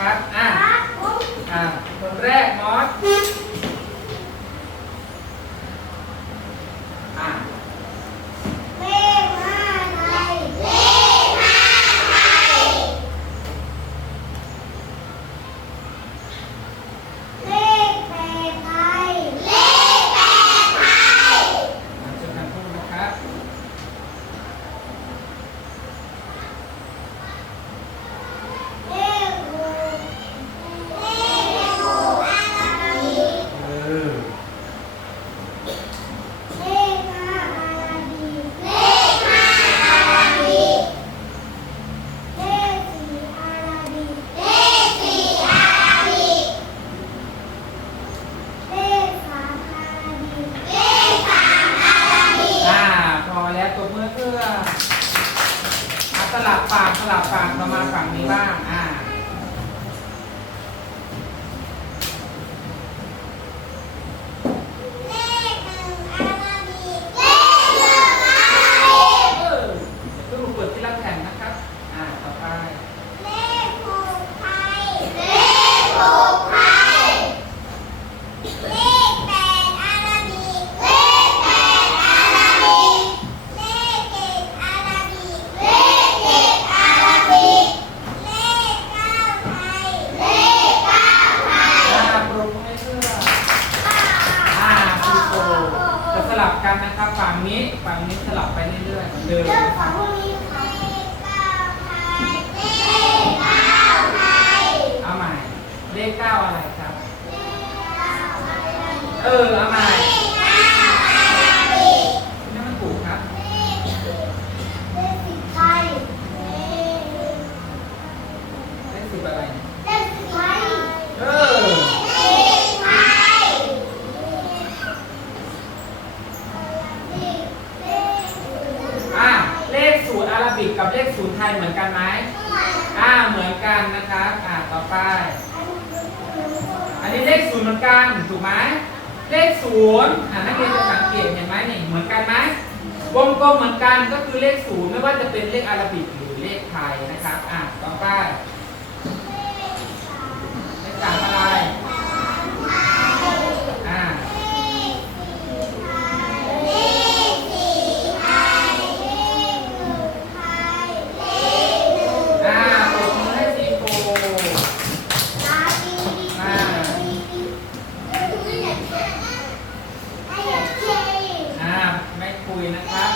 ครับ อ่าอ่าคนแรกมอส ลับกันนะครับฝั่งนี้ฝั่งนี้สลับไปเรื่อยๆเหมือนเดิมนะครับเอาใหม่เลขเก้าอะไรครับเออเอาใหม่นี่มันถูกครับเลขสิบอะไรเนี่ยเออ อ่า เลขศูนย์อาราบิกกับเลขศูนย์ไทย เหมือนกันไหมอ่าเหมือนกันนะครับอ่าต่อไป อันนี้เลขศูนย์เหมือนกันถูกไหมเลขศูนย์อ่านักเรียนจะสังเกตเห็นไหมนี่เหมือนกันไหมวงกลมเหมือนกันก็คือเลขศูนย์ไม่ว่าจะเป็นเลขอาราบิกหรือเลขไทยนะครับอ่าต่อไปเลขสามอะไร อ่า อ่าปรบมือให้ซีโฟอ่า ไม่ คุยนะครับ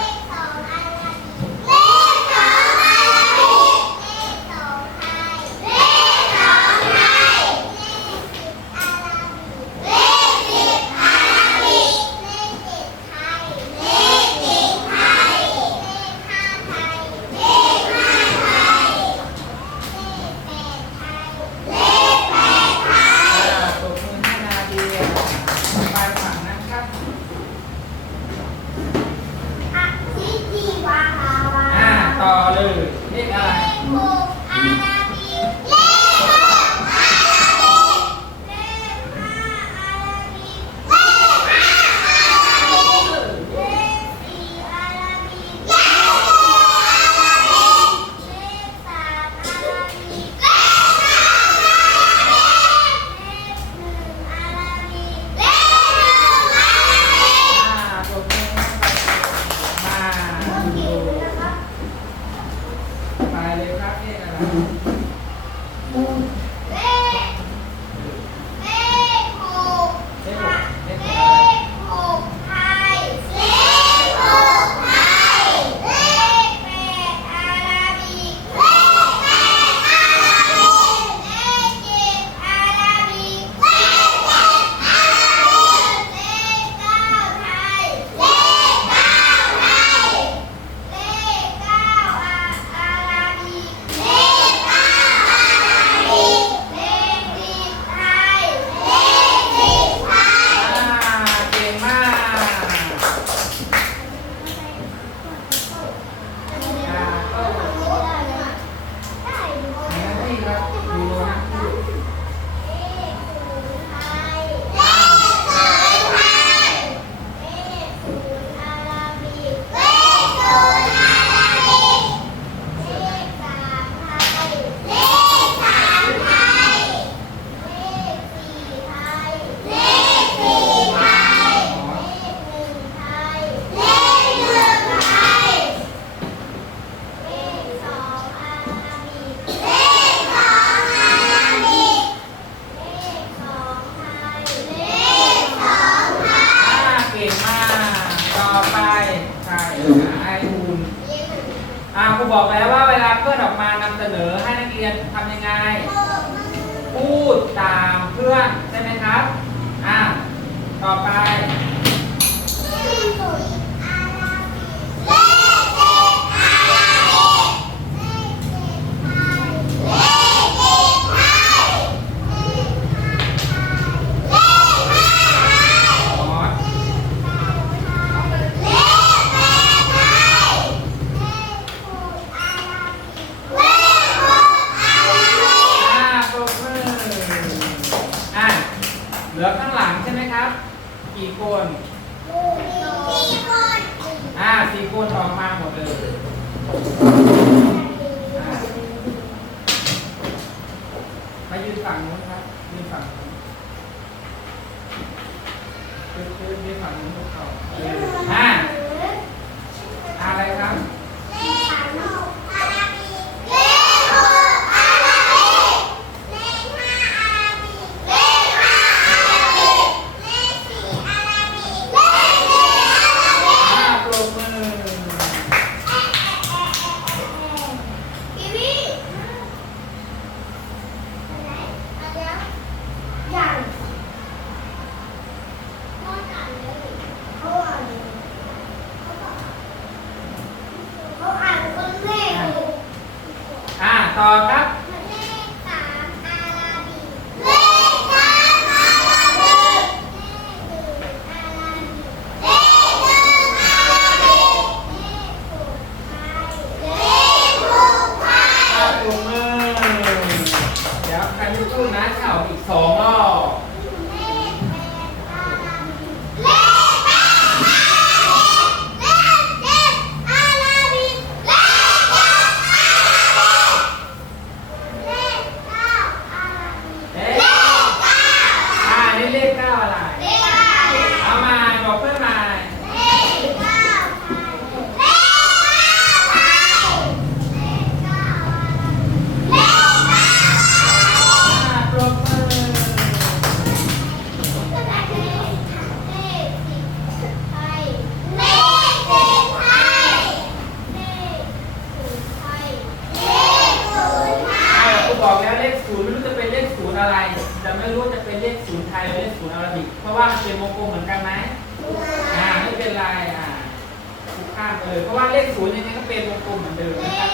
เต่อไป สี่คนอ่าสี่คนออกมาหมดเลยอ่ามายืนฝั่งนู้นครับยืนฝั่งนู้นยืนยืนยืนฝั่งนู้นพวกเขาเอออ่า หรือเลขศูนย์อาราบิกเพราะว่ามันเป็นวงกลมเหมือนกันไหมอ่าไม่เป็นไรอ่าครูข้ามไปเลยเพราะว่าเลขศูนย์ยังไงก็เป็นวงกลมเหมือนเดิมนะครับ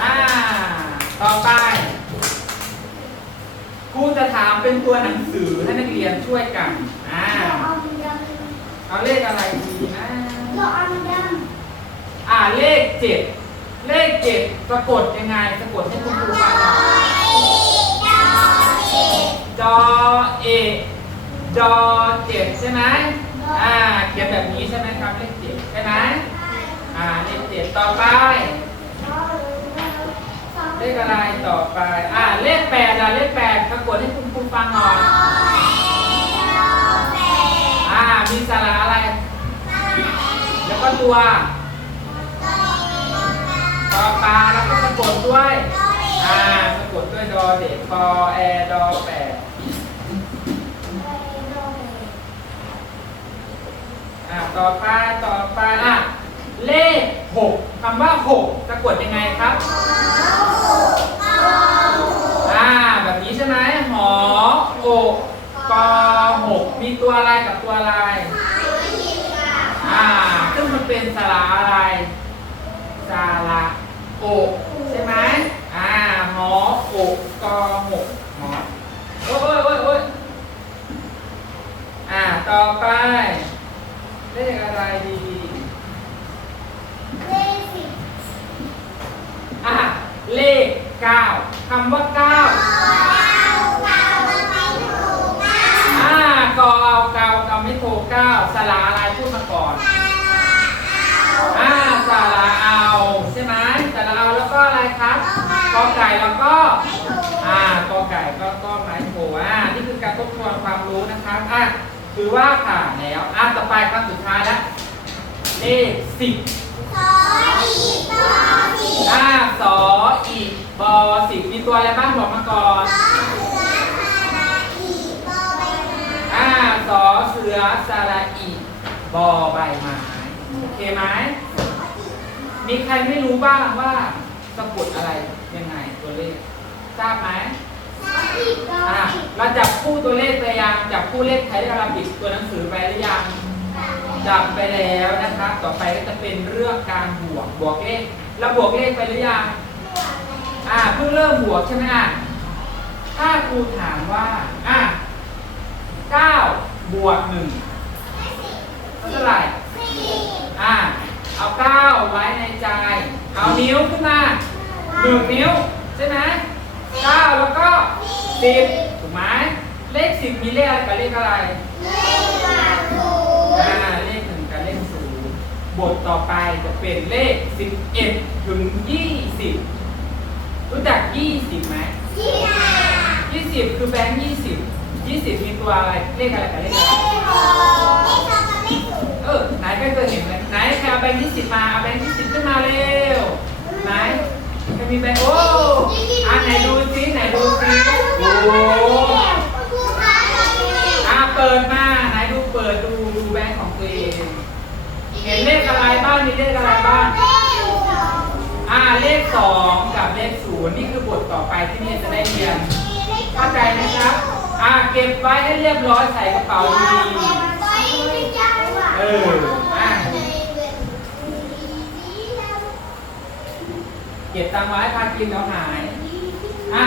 อ่า ต่อไปครูจะถาม เป็นตัวหนังสือให้นักเรียนช่วยกันอ่าเอาเลขอะไรดีนะอ่าเลขเจ็ดเลขเจ็ดสะกดยังไงสะกดให้คุณครูฟังหน่อยจอเอกจอเจ็ดใช่ไหมอ่าเขียนแบบนี้ใช่ไหมครับเลขเจ็ดใช่ไหมอ่าเลขเจ็ดต่อไป เลขอะไรต่อไป อ่าเลขแปดอะเลขแปดสะกดให้คุณครูฟังหน่อยอ่ามีสาระอะไร แล้วก็ตัวต่อปลาแล้วก็สะกดด้วย อ่าสะกดด้วยดอเด็กปอแอดอแปดอ่าต่อไปต่อไปอะเลขหกคำว่าหกสะกดยังไงครับ อ่าแบบนี้ใช่ไหมหอโอกกอหกมีตัวอะไรกับตัวอะไร อ่า ซึ่งมันเป็นสระอะไรสระโอกใช่ไหมอ่าหอโอกกอหกหอโอ้ยโอ้ยโอ้ยอ่าต่อไปเลขอะไรดี อะเลขเก้า คำว่าเก้าอ่ากอเอาเกากำไม่โทเก้าสระอะไรพูดมาก่อนอ่าสระเอาใช่ไหมสระเอาแล้วก็อะไรครับกอไก่แล้วก็อ่ากอไก่ก็ก็ไม้โทอ่านี่คือการทบทวนความรู้นะครับอะถือว่าผ่านแล้วอะต่อไปคำสุดท้ายแล้วเลขสิบอ่าสออี บอสิบมีตัวอะไรบ้างบอกมาก่อนอ่าสอเสือสระอีบอใบไม้โอเคไหมมีใครไม่รู้บ้างว่าสะกดอะไรยังไงตัวเลขทราบไหมอะเราจับคู่ตัวเลขไปยังจับคู่เลขไทยอาราบิกตัวหนังสือไปหรือยังจับไปแล้วนะครับต่อไปก็จะเป็นเรื่องการบวกบวกเลขเราบวกเลขไปหรือยัง อ่าเพิ่งเริ่มบวกใช่ไหมอะถ้าครูถามว่าอะเก้าบวกหนึ่งเท่าไหร่สี่อ่าเอาเก้าไว้ในใจ เอานิ้วขึ้นมาหนึ่งนิ้วใช่ไหมเก้าแล้วก็สิบถูกไหมเลขสิบมีเลขอะไรกับเลขอะไรเลขสามศูนอ่าย์เลขหนึ่งกับเลขศูนย์บทต่อไปจะเป็นเลขสิบเอ็ดถึงยี่สิบ รู้จักยี่สิบไหมยี่ห้ายี่สิบคือแบงค์ยี่สิบยี่สิบมีตัวอะไรเลขอะไรกับเลขเลอะไรขหกเลขสองกับเลขศูนย์เออไหนใครเคยเห็นไหมไหนใครเอาแบงค์ยี่สิบมาเอาแบงค์ยี่สิบขึ้นมาเร็วไหนใครมีแบงค์โอ้อ่าไหนดูซิไหนดูซิโอ้ครูคะตอนนี้อ่าเปิดมาไหนดูเปิดดูดูแบงค์ของตัวเองเห็นเลขอะไรบ้างมีเลขอะไรบ้างเลขสอง อ่าเลขสองกับเลขศูนย์นี่คือบทต่อไปที่เนี่ยจะได้เรียน เข้าใจไหมครับ อ่าเก็บไว้ให้เรียบร้อยใส่กระเป๋าดีเอออะเก็บตังไว้พากินเดี๋ยวหาย อะ